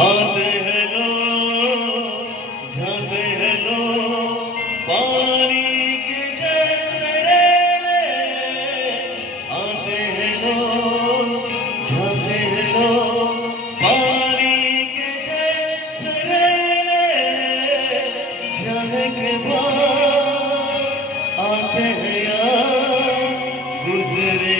आते हैं लोग जाते हैं लोग पानी के जैसे रेले आते हैं लोग जाते हैं लोग पानी के जैसे रेले जाने के बाद आते हैं यार गुजरे